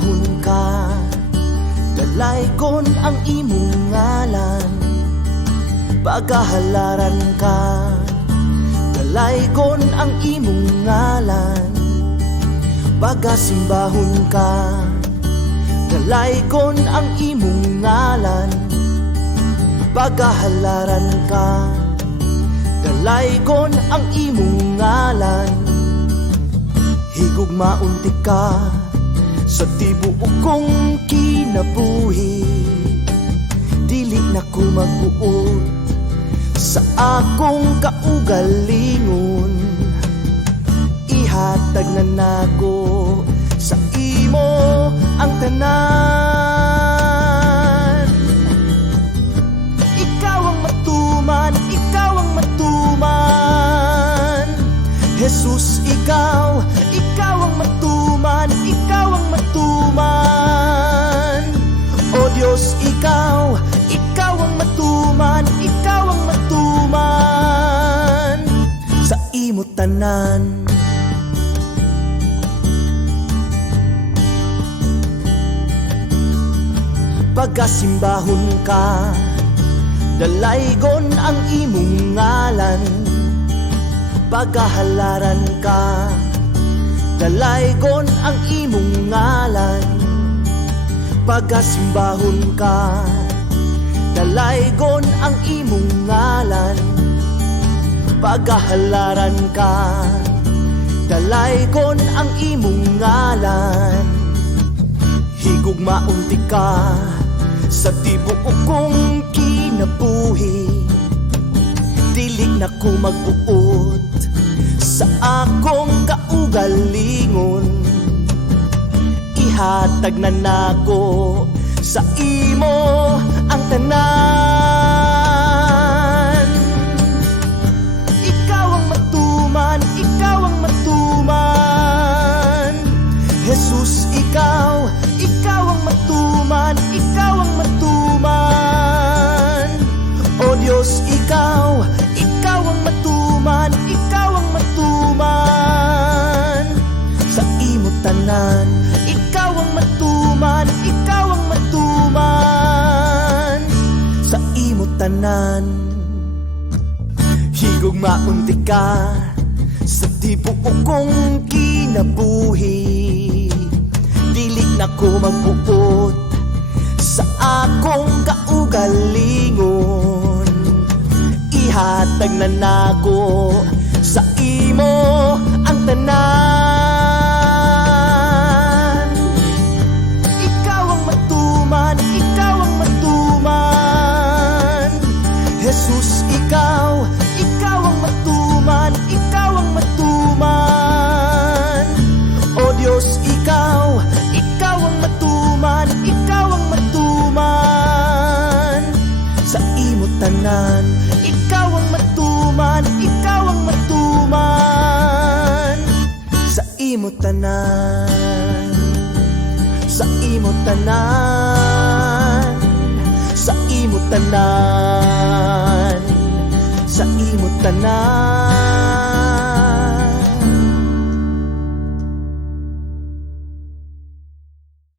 simbahon ka, dalaygon ang imong ngalan. Pagahalaran ka, dalaygon ang imong ngalan. Pagasimbahon ka, dalaygon ang imong ngalan. Pagahalaran ka, dalaygon ang imong ngalan. Higugmaon ti ka sa tibuok kong kinabuhi. Dili na ko magbuot sa akong kaugalingon. Ihatag na nako sa imo ang tanan. Ikaw ang matuman, ikaw ang matuman. Jesus, ikaw ang matuman, ikaw ang matuman. O Diyos, ikaw ang matuman, ikaw ang matuman. Sa imo tanan. Pagasimbahon ka, dalaygon ang imong ngalan. Pagahalaran ka, dalaygon ang imong ngalan. Pagasimbahon ka, dalaygon ang imong ngalan. Pagahalaran ka, dalaygon ang imong ngalan. Higugmaon ti ka sa tibuok kong kinabuhi. Dili na ko magbuot sa akong kaugalingon. Ihatag na nako sa imo ang tanan. Ikaw ang matuman, ikaw ang matuman. Jesus, ikaw ang matuman, ikaw ang matuman. O Diyos, ikaw ang matuman, ikaw ang matuman. Sa imo tanan, ikaw ang matuman, ikaw ang matuman. Sa imo tanan. Higugmaon ti ka sa tibuok kong kinabuhi. Dili na ko magbuot sa akong kaugalingon. Ihatag na nako sa imo ang tanan. Ikaw ang matuman, ikaw ang matuman. Jesus, ikaw ang matuman, ikaw ang matuman. O Diyos, ikaw ang matuman, ikaw ang matuman. Sa imo tanan, ikaw ang matuman, ikaw ang matuman. Sa imo tanan, sa imo tanan, sa imo tanan, sa imo tanan.